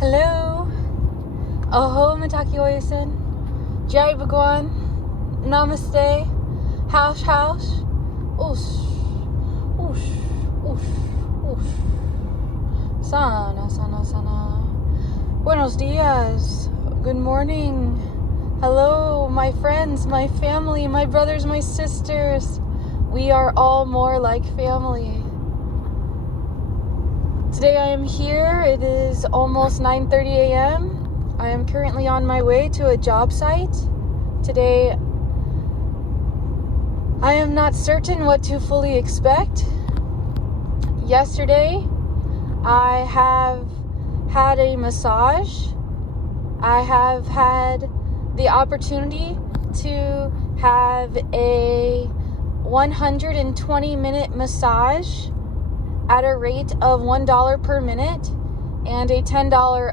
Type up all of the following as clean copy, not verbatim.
Hello. Aho mataki oyasin. Jai Bhagwan. Namaste. House. Oosh. Oosh. Oosh. Oosh. Sana. Buenos dias. Good morning. Hello, my friends, my family, my brothers, my sisters. We are all more like family. Today I am here. It is almost 9:30 a.m. I am currently on my way to a job site. Today I am not certain what to fully expect. Yesterday I have had a massage. I have had the opportunity to have a 120-minute massage at a rate of $1 per minute and a $10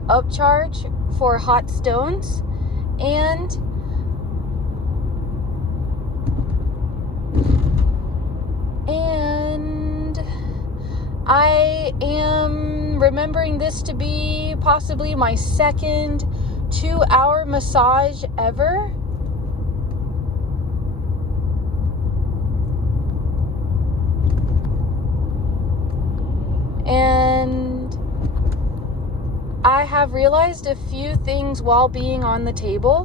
upcharge for hot stones. And I am remembering this to be possibly my second 2-hour massage ever. And I have realized a few things while being on the table.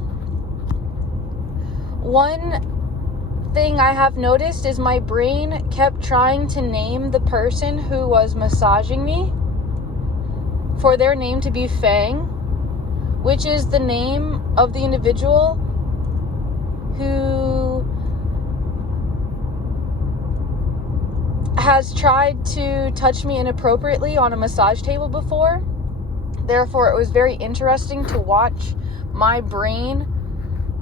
One thing I have noticed is my brain kept trying to name the person who was massaging me for their name to be Fang, which is the name of the individual who has tried to touch me inappropriately on a massage table before. Therefore, it was very interesting to watch my brain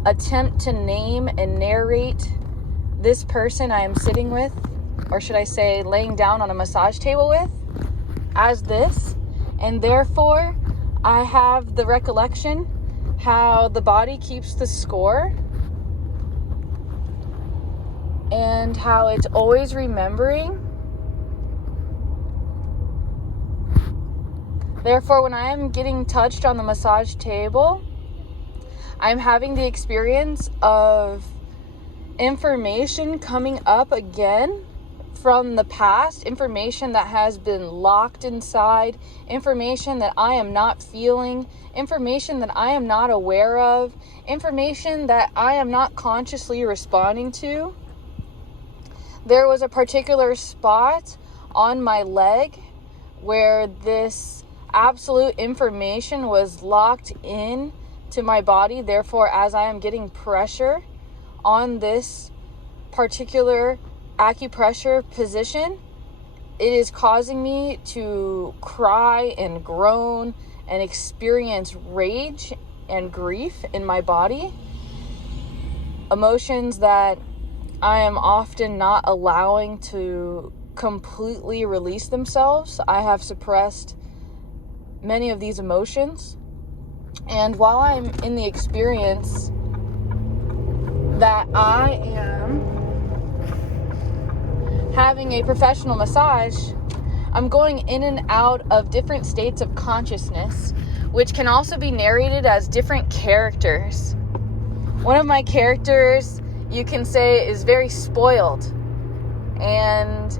attempt to name and narrate this person I am sitting with, or should I say laying down on a massage table with, as this. And therefore, I have the recollection how the body keeps the score and how it's always remembering. Therefore, when I am getting touched on the massage table, I'm having the experience of information coming up again from the past, information that has been locked inside, information that I am not feeling, information that I am not aware of, information that I am not consciously responding to. There was a particular spot on my leg where this absolute information was locked in to my body. Therefore, as I am getting pressure on this particular acupressure position, it is causing me to cry and groan and experience rage and grief in my body. Emotions that I am often not allowing to completely release themselves. I have suppressed many of these emotions. And while I'm in the experience that I am having a professional massage, I'm going in and out of different states of consciousness, which can also be narrated as different characters. One of my characters, you can say, is very spoiled and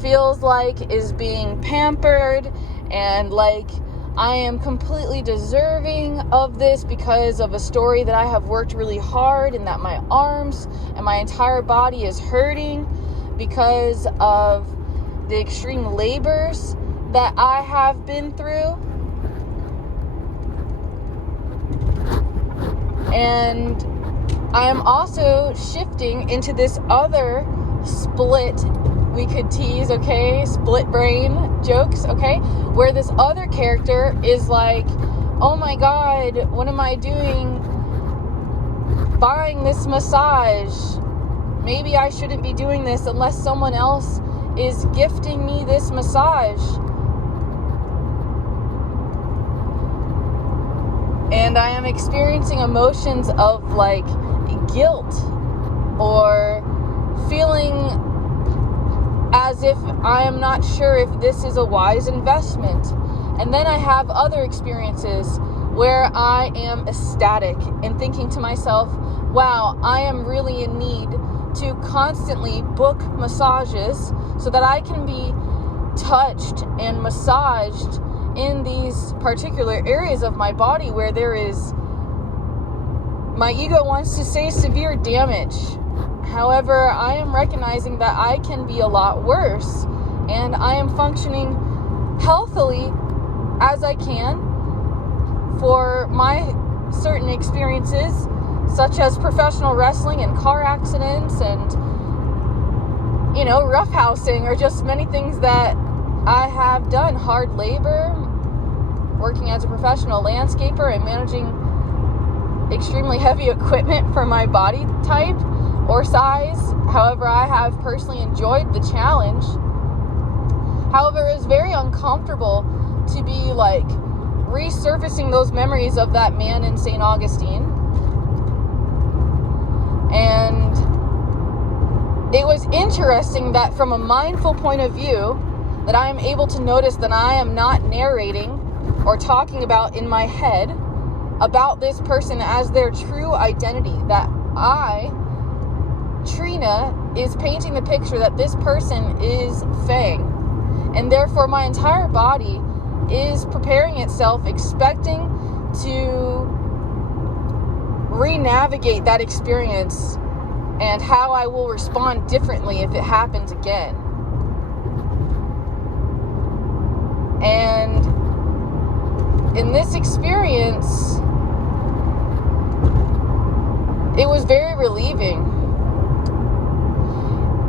feels like is being pampered and like I am completely deserving of this because of a story that I have worked really hard, and that my arms and my entire body is hurting because of the extreme labors that I have been through. And I am also shifting into this other split, we could tease, okay, split brain jokes, okay, where this other character is like, oh my god, what am I doing buying this massage? Maybe I shouldn't be doing this unless someone else is gifting me this massage. And I am experiencing emotions of like guilt or feeling as if I am not sure if this is a wise investment. And then I have other experiences where I am ecstatic and thinking to myself, wow, I am really in need to constantly book massages so that I can be touched and massaged in these particular areas of my body where there is, my ego wants to say, severe damage. However, I am recognizing that I can be a lot worse, and I am functioning healthily as I can for my certain experiences, such as professional wrestling and car accidents and, roughhousing, or just many things that I have done. Hard labor, working as a professional landscaper and managing extremely heavy equipment for my body type or size. However, I have personally enjoyed the challenge. However, it was very uncomfortable to be resurfacing those memories of that man in St. Augustine. And it was interesting that from a mindful point of view, that I am able to notice that I am not narrating or talking about in my head about this person as their true identity, that I, Trina, is painting the picture that this person is Fang. And therefore my entire body is preparing itself, expecting to re-navigate that experience and how I will respond differently if it happens again. And in this experience, it was very relieving.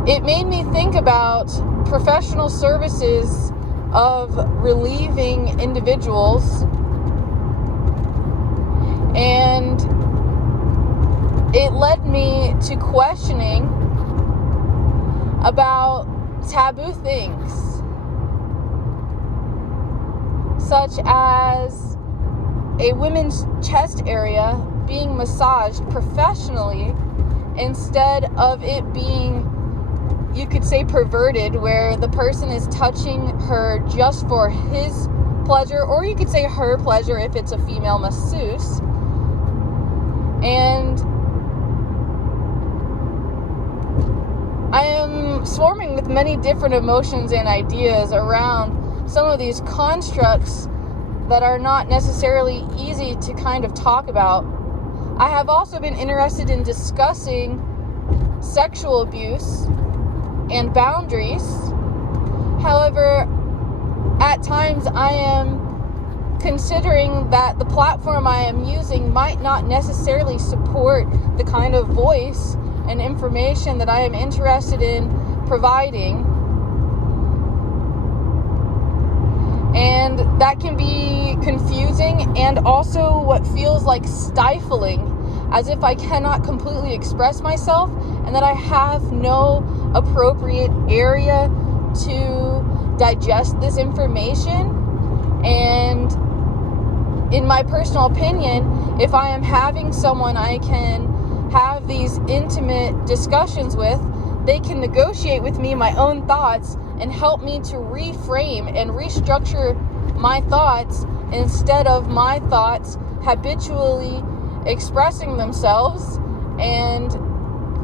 It made me think about professional services of relieving individuals, and it led me to questioning about taboo things, such as a women's chest area being massaged professionally instead of it being, you could say, perverted, where the person is touching her just for his pleasure, or you could say her pleasure if it's a female masseuse. And I am swarming with many different emotions and ideas around some of these constructs that are not necessarily easy to kind of talk about. I have also been interested in discussing sexual abuse and boundaries. However, at times I am considering that the platform I am using might not necessarily support the kind of voice and information that I am interested in providing. And that can be confusing and also what feels like stifling, as if I cannot completely express myself and that I have no appropriate area to digest this information. And in my personal opinion, if I am having someone I can have these intimate discussions with, they can negotiate with me my own thoughts and help me to reframe and restructure my thoughts instead of my thoughts habitually expressing themselves and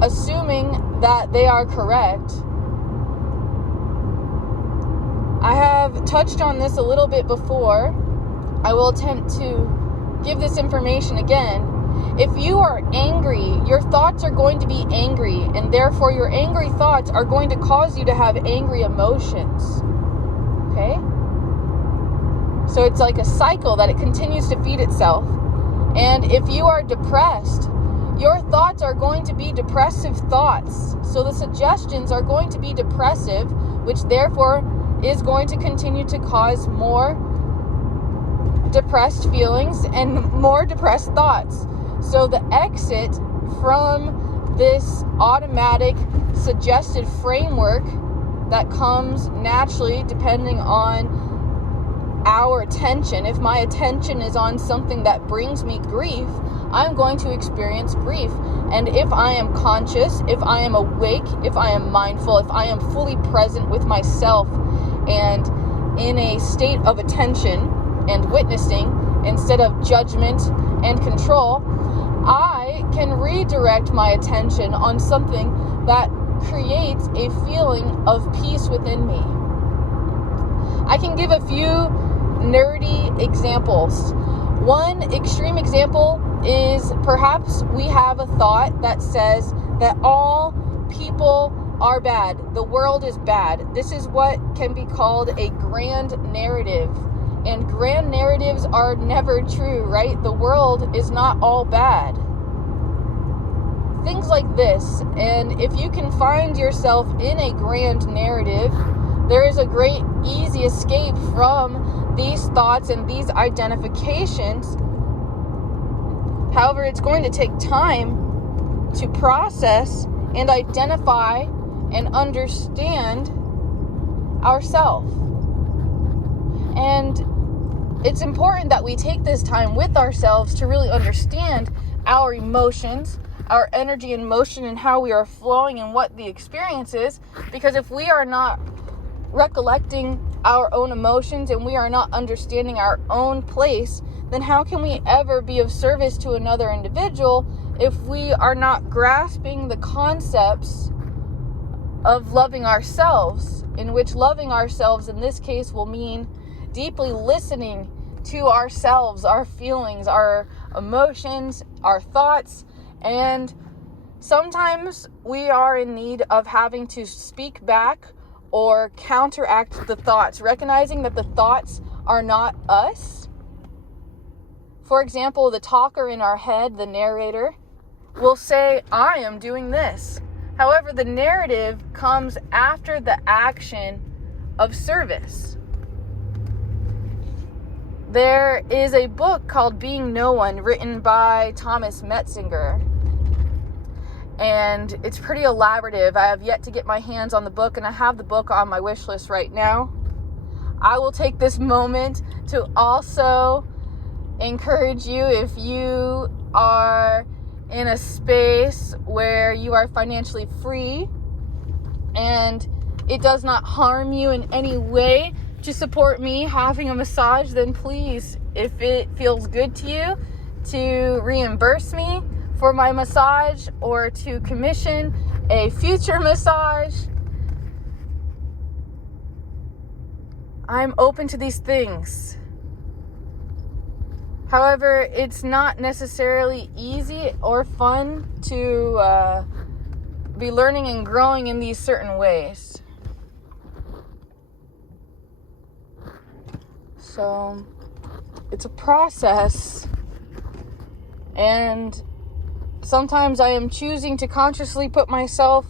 assuming that they are correct. I have touched on this a little bit before. I will attempt to give this information again. If you are angry, your thoughts are going to be angry, and therefore your angry thoughts are going to cause you to have angry emotions. Okay? So it's like a cycle that it continues to feed itself. And if you are depressed, your thoughts are going to be depressive thoughts. So the suggestions are going to be depressive, which therefore is going to continue to cause more depressed feelings and more depressed thoughts. So the exit from this automatic suggested framework that comes naturally depending on our attention. If my attention is on something that brings me grief, I'm going to experience grief. And if I am conscious, if I am awake, if I am mindful, if I am fully present with myself and in a state of attention, and witnessing instead of judgment and control, I can redirect my attention on something that creates a feeling of peace within me. I can give a few nerdy examples. One extreme example is perhaps we have a thought that says that all people are bad. The world is bad. This is what can be called a grand narrative. And grand narratives are never true, right? The world is not all bad. Things like this. And if you can find yourself in a grand narrative, there is a great easy escape from these thoughts and these identifications. However, it's going to take time to process and identify and understand ourselves. And it's important that we take this time with ourselves to really understand our emotions, our energy and motion, and how we are flowing and what the experience is. Because if we are not recollecting our own emotions and we are not understanding our own place, then how can we ever be of service to another individual if we are not grasping the concepts of loving ourselves, in which loving ourselves in this case will mean deeply listening to ourselves, our feelings, our emotions, our thoughts. And sometimes we are in need of having to speak back or counteract the thoughts, recognizing that the thoughts are not us. For example, the talker in our head, the narrator, will say, I am doing this. However, the narrative comes after the action of service. There is a book called Being No One, written by Thomas Metzinger. And it's pretty elaborative. I have yet to get my hands on the book, and I have the book on my wish list right now. I will take this moment to also encourage you, if you are in a space where you are financially free and it does not harm you in any way, to support me having a massage, then please, if it feels good to you, to reimburse me for my massage or to commission a future massage. I'm open to these things. However, it's not necessarily easy or fun to be learning and growing in these certain ways. So it's a process, and sometimes I am choosing to consciously put myself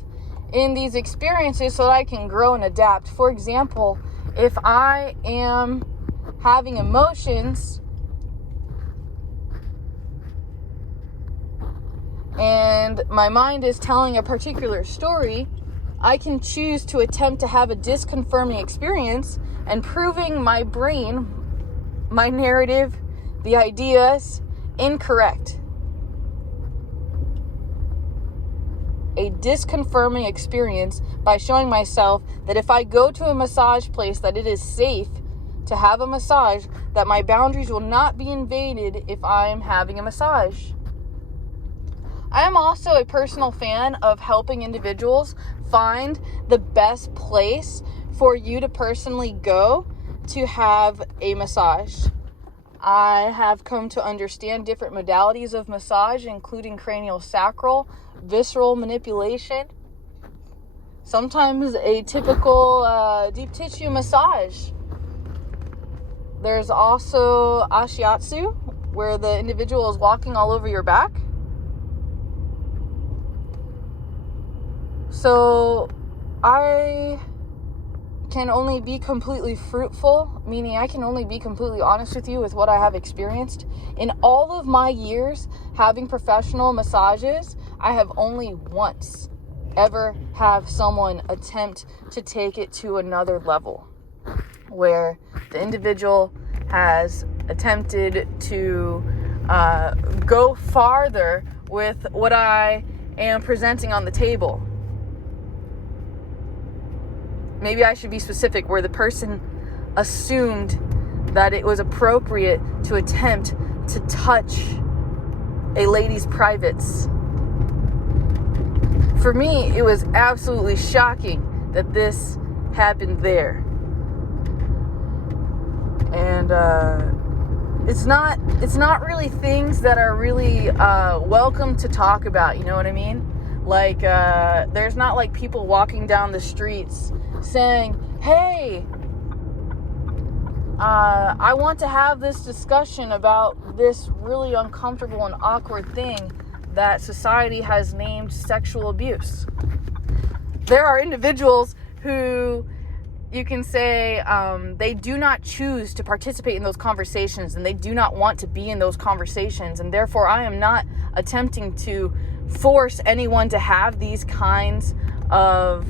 in these experiences so that I can grow and adapt. For example, if I am having emotions and my mind is telling a particular story, I can choose to attempt to have a disconfirming experience and proving my brain, my narrative, the ideas, incorrect. A disconfirming experience by showing myself that if I go to a massage place, that it is safe to have a massage, that my boundaries will not be invaded if I'm having a massage. I am also a personal fan of helping individuals find the best place for you to personally go to have a massage. I have come to understand different modalities of massage, including cranial sacral, visceral manipulation, sometimes a typical deep tissue massage. There's also ashiatsu, where the individual is walking all over your back. So I can only be completely fruitful, meaning I can only be completely honest with you with what I have experienced. In all of my years having professional massages, I have only once ever have someone attempt to take it to another level, where the individual has attempted to go farther with what I am presenting on the table. Maybe I should be specific, where the person assumed that it was appropriate to attempt to touch a lady's privates. For me, it was absolutely shocking that this happened there. And it's not really things that are really welcome to talk about, you know what I mean? Like, there's not like people walking down the streets saying, hey, I want to have this discussion about this really uncomfortable and awkward thing that society has named sexual abuse. There are individuals who, you can say, they do not choose to participate in those conversations, and they do not want to be in those conversations, and therefore I am not attempting to force anyone to have these kinds of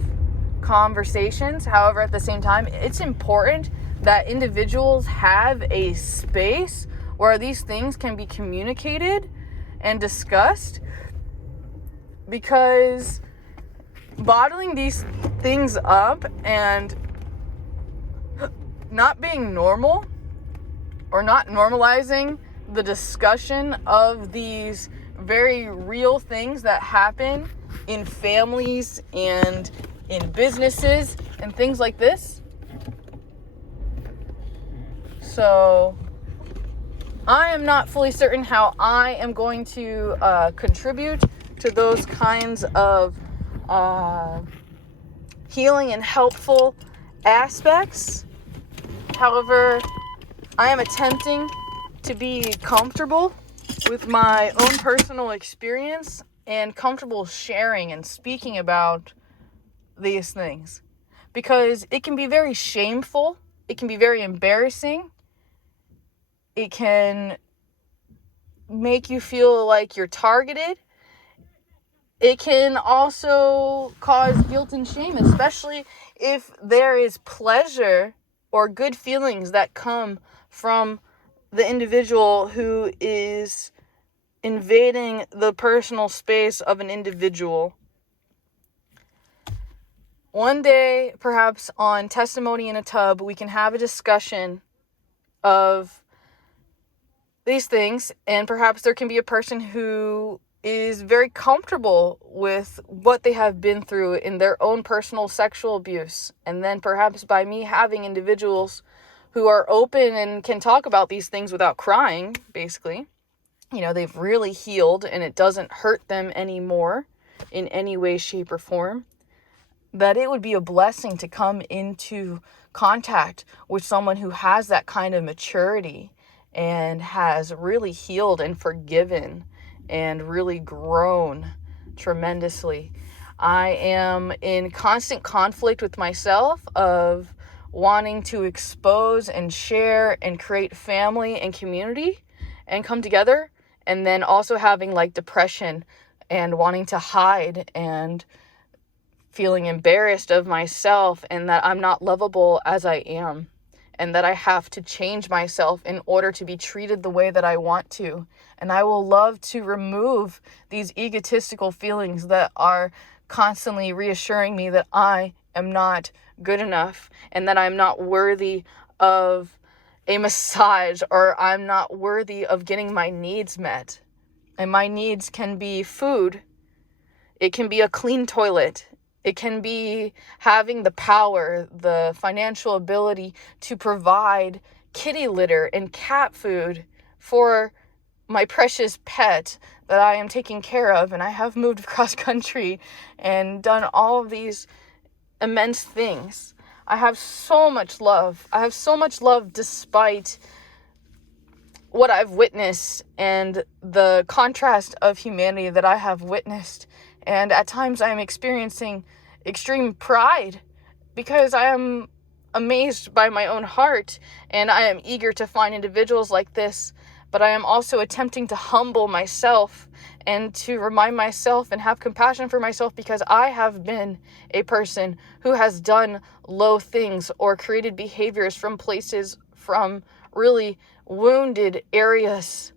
conversations. However, at the same time, it's important that individuals have a space where these things can be communicated and discussed, because bottling these things up and not being normal, or not normalizing the discussion of these very real things that happen in families and in businesses and things like this. So I am not fully certain how I am going to contribute to those kinds of healing and helpful aspects. However, I am attempting to be comfortable with my own personal experience and comfortable sharing and speaking about these things, because it can be very shameful, it can be very embarrassing, it can make you feel like you're targeted. It can also cause guilt and shame, especially if there is pleasure or good feelings that come from the individual who is invading the personal space of an individual. One day, perhaps on Testimony in a Tub, we can have a discussion of these things, and perhaps there can be a person who is very comfortable with what they have been through in their own personal sexual abuse. And then perhaps by me having individuals who are open and can talk about these things without crying, basically, you know, they've really healed and it doesn't hurt them anymore in any way, shape, or form, that it would be a blessing to come into contact with someone who has that kind of maturity and has really healed and forgiven and really grown tremendously. I am in constant conflict with myself of wanting to expose and share and create family and community and come together, and then also having like depression and wanting to hide and feeling embarrassed of myself and that I'm not lovable as I am, and that I have to change myself in order to be treated the way that I want to. And I will love to remove these egotistical feelings that are constantly reassuring me that I am not good enough and that I'm not worthy of a massage, or I'm not worthy of getting my needs met. And my needs can be food. It can be a clean toilet. It can be having the power, the financial ability to provide kitty litter and cat food for my precious pet that I am taking care of. And I have moved across country and done all of these immense things. I have so much love. I have so much love despite what I've witnessed and the contrast of humanity that I have witnessed. And at times I am experiencing extreme pride because I am amazed by my own heart, and I am eager to find individuals like this. But I am also attempting to humble myself and to remind myself and have compassion for myself, because I have been a person who has done low things or created behaviors from places, from really wounded areas.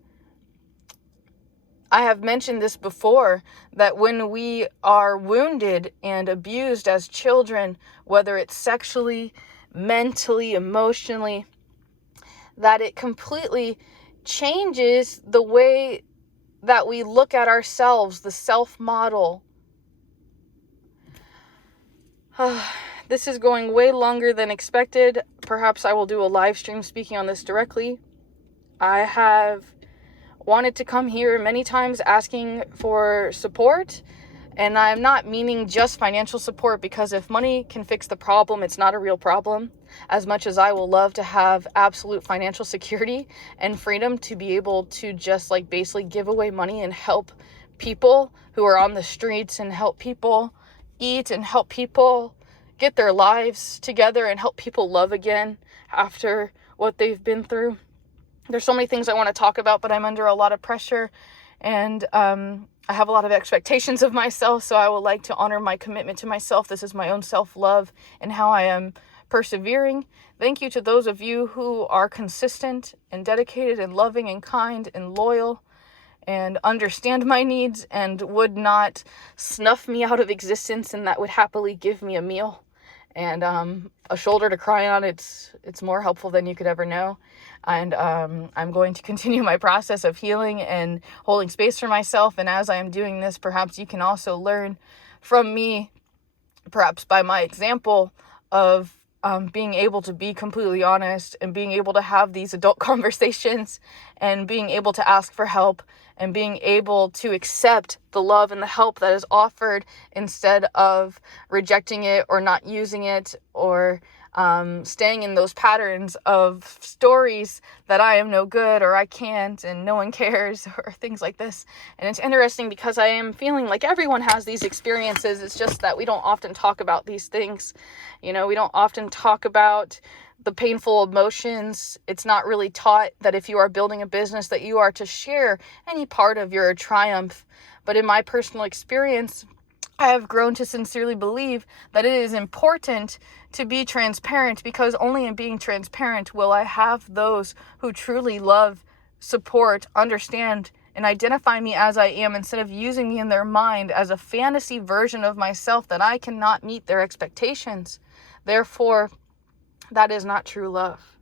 I have mentioned this before, that when we are wounded and abused as children, whether it's sexually, mentally, emotionally, that it completely changes the way that we look at ourselves, the self model. This is going way longer than expected. Perhaps I will do a live stream speaking on this directly. I have wanted to come here many times asking for support, and I'm not meaning just financial support, because if money can fix the problem, it's not a real problem. As much as I will love to have absolute financial security and freedom to be able to just like basically give away money and help people who are on the streets and help people eat and help people get their lives together and help people love again after what they've been through. There's so many things I want to talk about, but I'm under a lot of pressure, and I have a lot of expectations of myself, so I would like to honor my commitment to myself. This is my own self-love and how I am persevering. Thank you to those of you who are consistent and dedicated and loving and kind and loyal and understand my needs and would not snuff me out of existence, and that would happily give me a meal and a shoulder to cry on. It's more helpful than you could ever know. And I'm going to continue my process of healing and holding space for myself. And as I am doing this, perhaps you can also learn from me, perhaps by my example of being able to be completely honest and being able to have these adult conversations and being able to ask for help and being able to accept the love and the help that is offered instead of rejecting it or not using it or staying in those patterns of stories that I am no good or I can't and no one cares or things like this. And it's interesting because I am feeling like everyone has these experiences. It's just that we don't often talk about these things. We don't often talk about the painful emotions. It's not really taught that if you are building a business that you are to share any part of your triumph. But in my personal experience, I have grown to sincerely believe that it is important to be transparent, because only in being transparent will I have those who truly love, support, understand, and identify me as I am, instead of using me in their mind as a fantasy version of myself that I cannot meet their expectations. Therefore, that is not true love.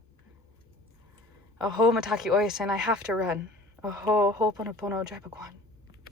Aho mataki oyasen, I have to run. Aho ho'oponopono jaipaguan.